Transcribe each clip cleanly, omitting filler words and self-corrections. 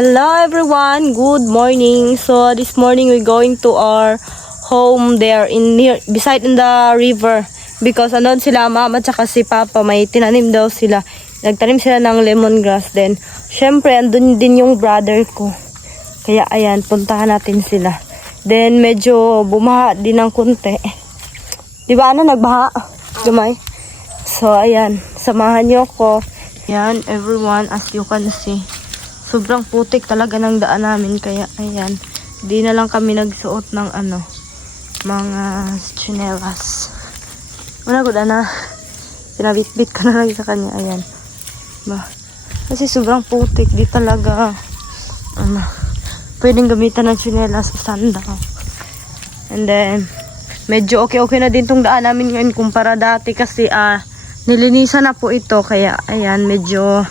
Hello everyone, good morning. So this morning we're going to our home there beside in the river because andun sila mama at saka si papa, may tinanim daw sila. Nagtanim sila ng lemongrass din. Syempre andun din yung brother ko. Kaya ayan, puntahan natin sila. Then medyo bumaha din ng kunti. Di ba ano, nagbaha? Gamay. So ayan, samahan niyo ko. Yan everyone, as you can see. Sobrang putik talaga ng daan namin, kaya ayan, di na lang kami nagsuot ng mga tsinelas. Una ko na, pinabitbit ko na lang sa kanya, ayan. Kasi sobrang putik, di talaga, pwedeng gamitan ng tsinelas o sandal. And then, medyo okay na din tong daan namin ngayon kumpara dati kasi nilinisan na po ito, kaya ayan, medyo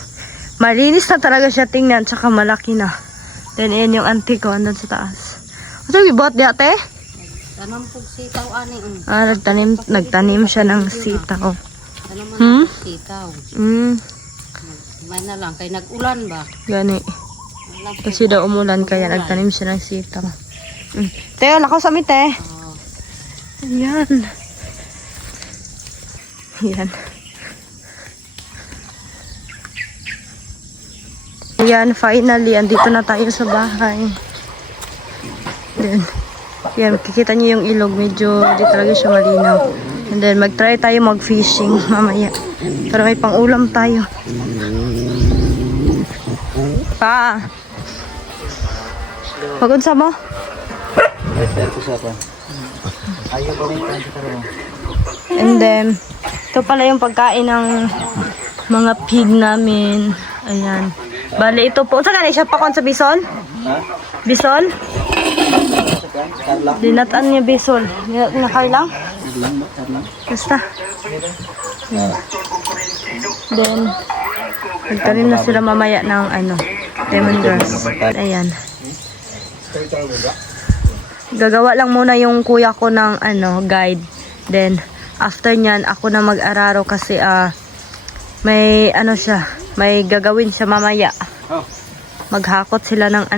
malinis na talaga siya tingnan, tsaka malaki na. Then, ayan yung auntie ko, andun sa taas. Ito, ibot di ate? Tanam po sitaw, ani. Nagtanim siya ng sitaw. Tanam sitaw. May na lang, kaya nag-ulan ba? Gani. Kasi daw umulan, kaya nagtanim siya ng sitaw. Teo, lakaw sa mi, te. Ayan. Ayan. Yan, finally, andito na tayo sa bahay. Then, yan, kikita niyo yung ilog. Medyo di talaga siya malinaw. And then, mag-try tayo mag-fishing mamaya. Para may pang-ulam tayo. Pa! Pagod sa mo? And then, ito pala yung pagkain ng mga pig namin. Ayan. Bale, ito po. Saan ka na siya pakon sa bisol? Bisol? Dinataan niya bisol. Nakailang? Basta. Then, nagtanim na sila mamaya ng lemongrass. Ayan. Gagawa lang muna yung kuya ko ng guide. Then, after nyan, ako na mag-araro kasi may may gagawin siya mamaya. Maghakot sila ng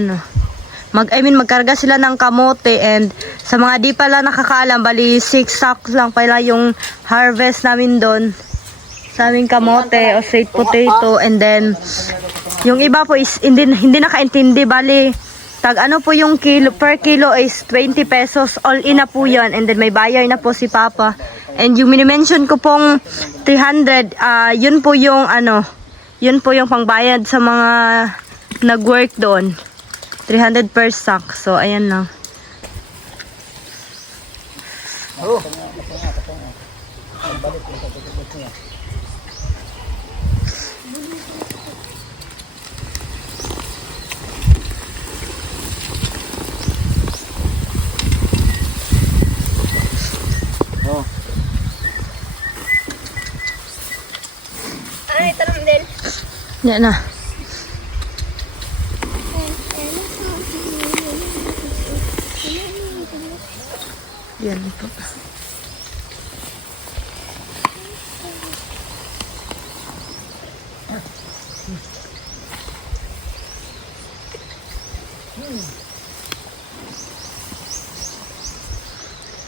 magkarga sila ng kamote, and sa mga di pala nakakaalam, bali 6 sacks lang pala yung harvest namin doon sa aming kamote o sweet potato. And then yung iba po is hindi nakaintindi, bali tag po yung per kilo is 20 pesos, all in na po yun. And then may bayar na po si papa. And yung minimension ko pong 300, yun po yung pangbayad sa mga nag-work doon. 300 per sack. So, ayan lang. Ay, tanong din. Yan na. Yan po.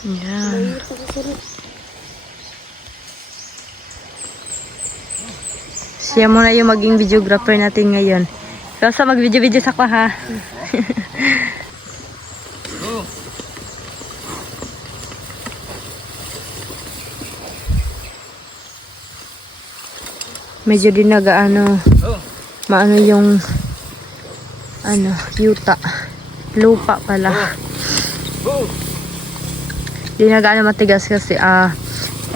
Yan. Siya muna yung maging videographer natin ngayon. So, mag-video-video sa ko, ha? Medyo din maano yung yuta. Lupa pala. Di matigas kasi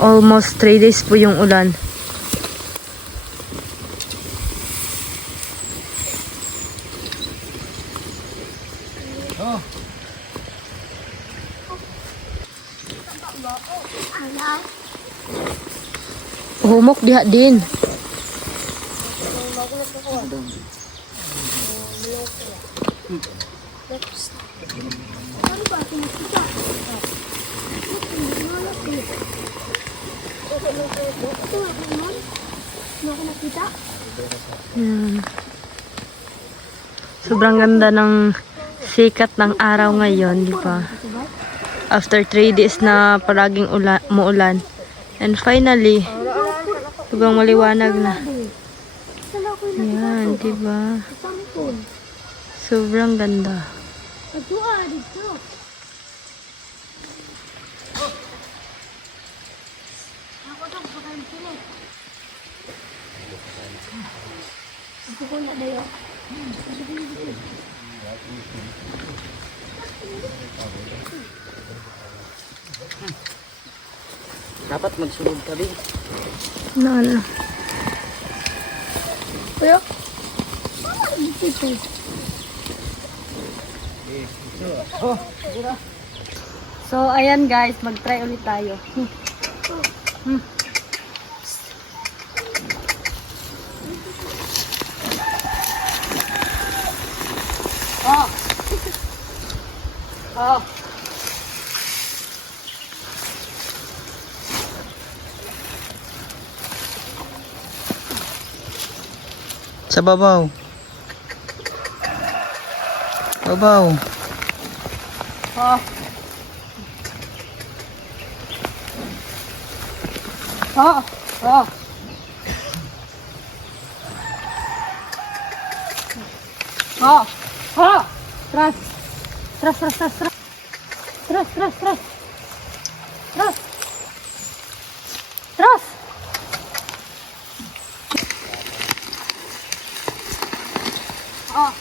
almost 3 days po yung ulan. Humok diha din. Sobrang ganda ng sikat ng araw ngayon, di ba? After 3 days na palaging muulan. And finally, sobrang maliwanag na. Yan, di ba? Sobrang ganda. Dapat magsulog ka din. Ano? Kuya? So, ayan guys, mag-try ulit tayo. Oh. Oh. Sa babaw. Babaw. Oh. Oh. Oh. Oh. Oh. Tras. Tras, tras, tras, tras. Tras, tras, tras. Tras. Tras. Oh.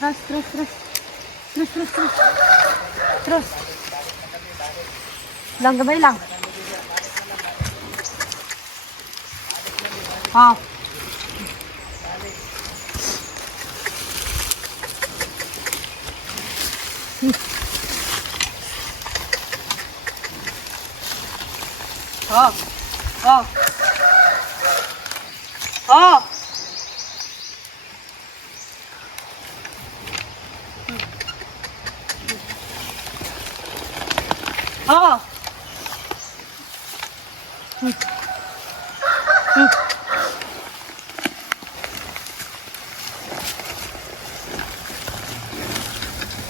Tras, tras, tras. Tras, tras, tras. Tras. Lang, gabay lang. Oh. Oh. Oh. Oh. Oh.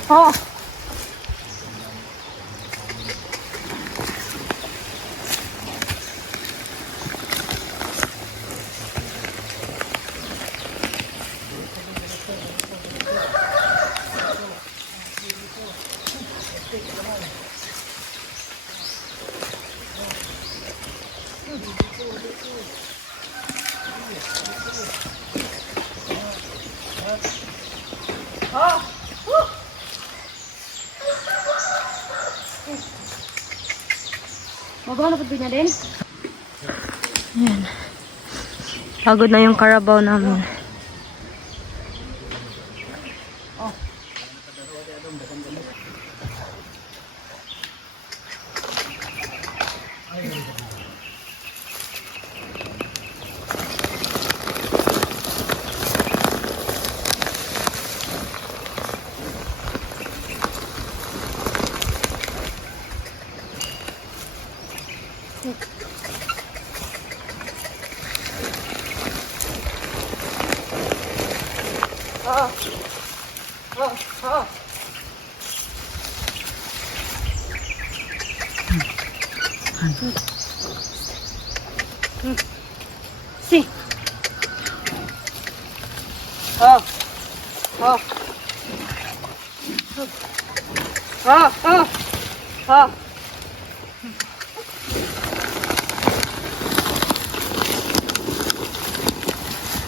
Oh. Mabaho na pagod niya din? Yan. Pagod na yung karabaw namin. Si. Oh. Oh. Oh. Oh. Oh.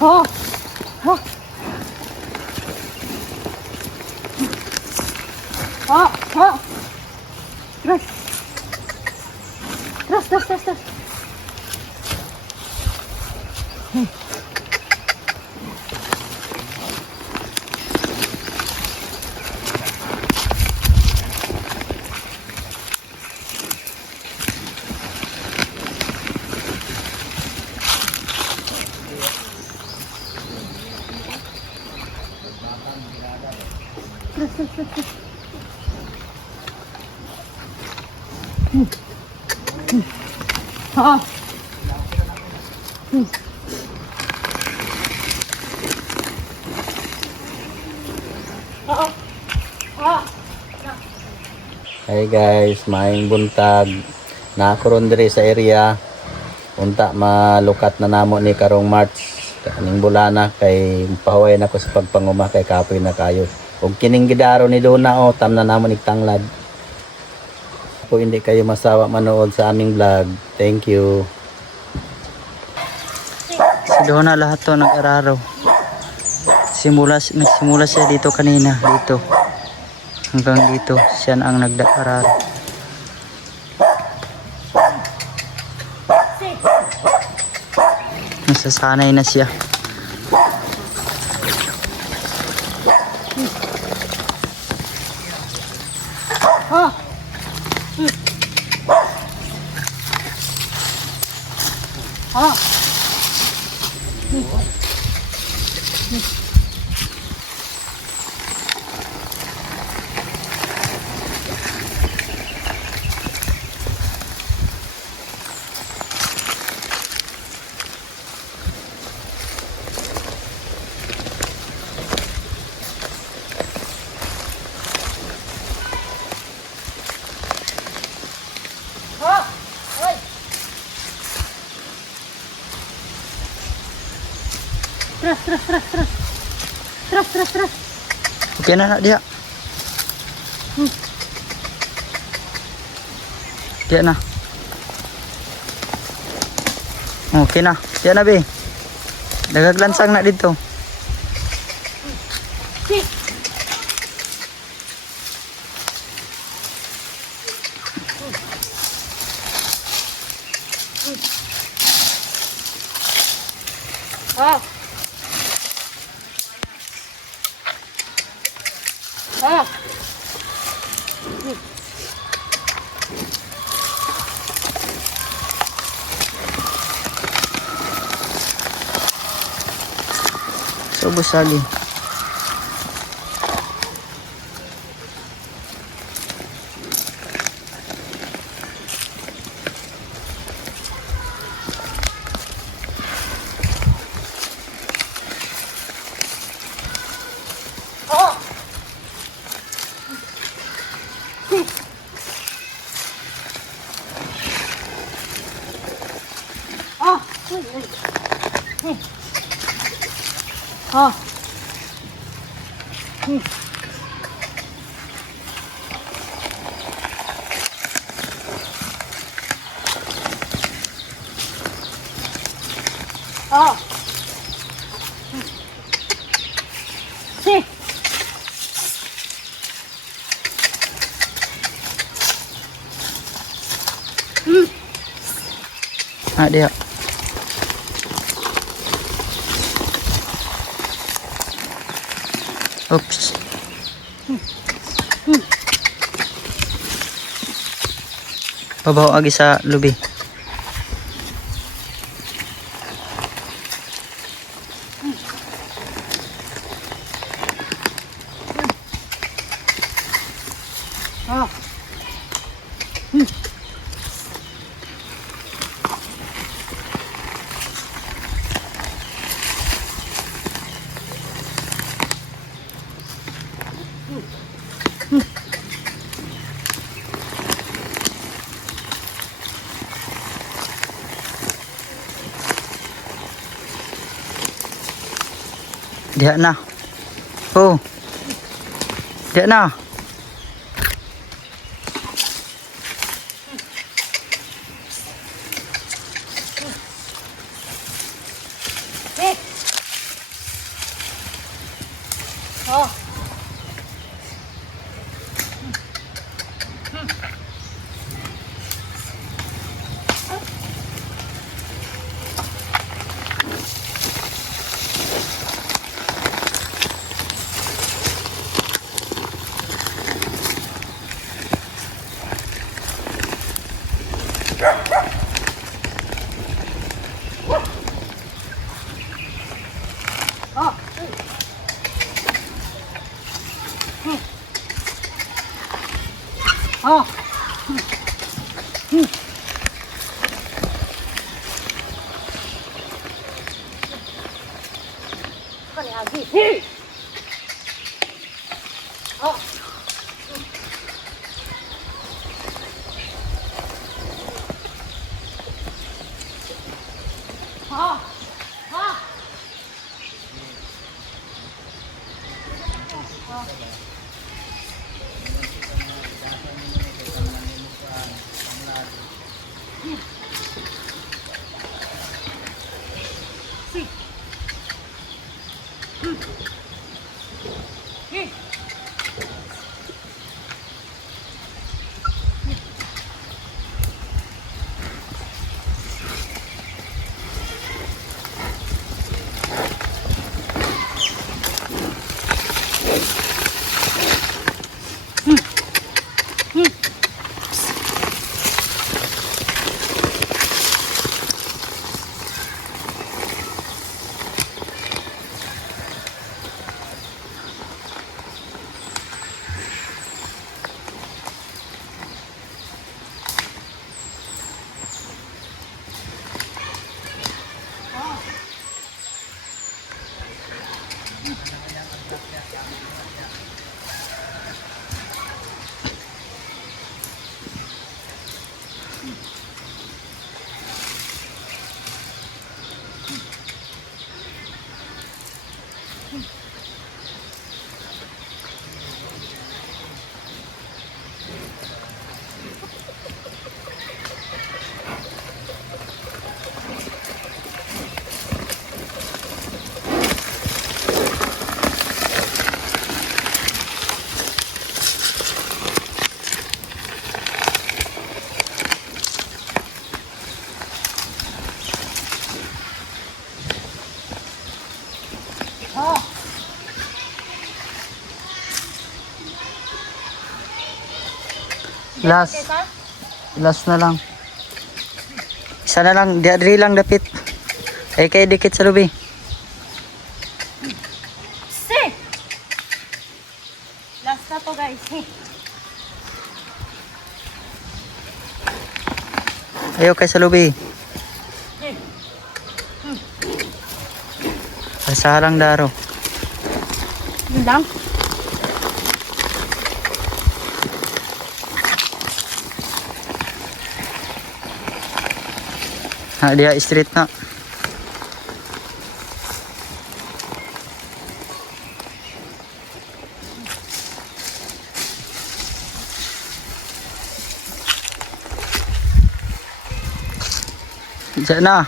Oh. Oh. Oh. Oh. Terus. Terus, terus, terus, terus. Ah. Hi guys, maayong buntag. Nakaroon diri sa area. Unta malukat na namo ni karong March. Kaning bulana kay pahuway na ko sa pagpanguma kay kapoy na kayo. Ug kining gidaro ni Dona o tam na namo ni tanglad. Kung hindi kayo masawa manood sa aming vlog, thank you. Si Dona lahat to nag-araro. Nagsimula siya dito kanina, dito. Hanggang dito, siya na ang nagdararo. Nasasanay na siya. Okay na dia. Dia na. Okay na. Dia na be. Dagaglansang na dito. So busali. Dia. Oops. Babaw agi sa lubi. Dia na. Oh. Dia na. Last na lang. Isa na lang, di lang dapit. Ay kay dikit sa lubi. Last na to guys. Ayaw kay sa lubi. Sa harang daro. Yun lang. Ha, dia street na. Diyan na.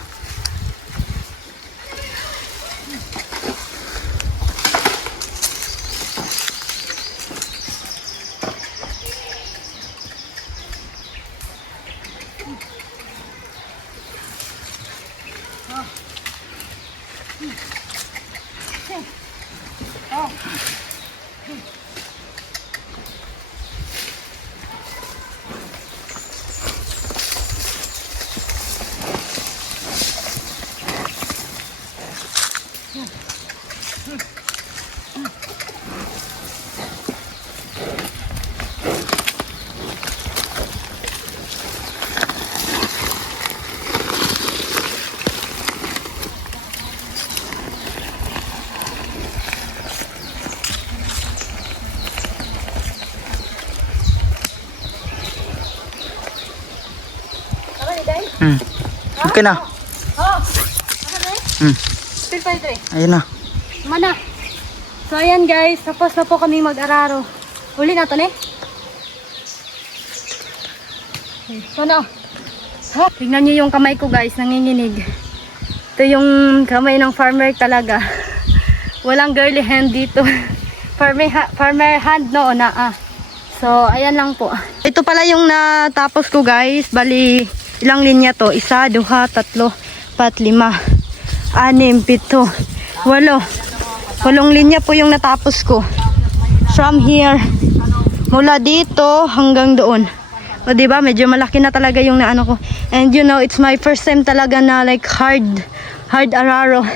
Okay na. Still pa ito eh. Ayun na. Mana. So ayan guys, tapos na po kami mag-araro. Uli na to ne? So na. Ha? Tingnan nyo yung kamay ko guys, nanginginig. Ito yung kamay ng farmer talaga. Walang girly hand dito. farmer hand no na So ayan lang po. Ito pala yung natapos ko guys. Bali ilang linya to? 1, 2, 3, 4, 5, 6, 7, 8. 8 linya po yung natapos ko. From here, mula dito hanggang doon. O diba, medyo malaki na talaga yung naano ko. And you know, it's my first time talaga na like hard araro.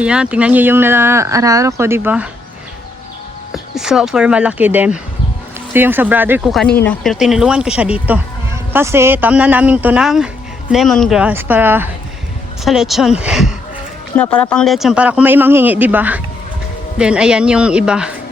Yan, tingnan nyo yung araro ko, diba? So, for malaki din. Ito yung sa brother ko kanina, pero tinulungan ko siya dito. Kasi, tamna namin to ng lemongrass para sa lechon. Na para pang lechon, para kung may manghingi, diba? Then ayan yung iba.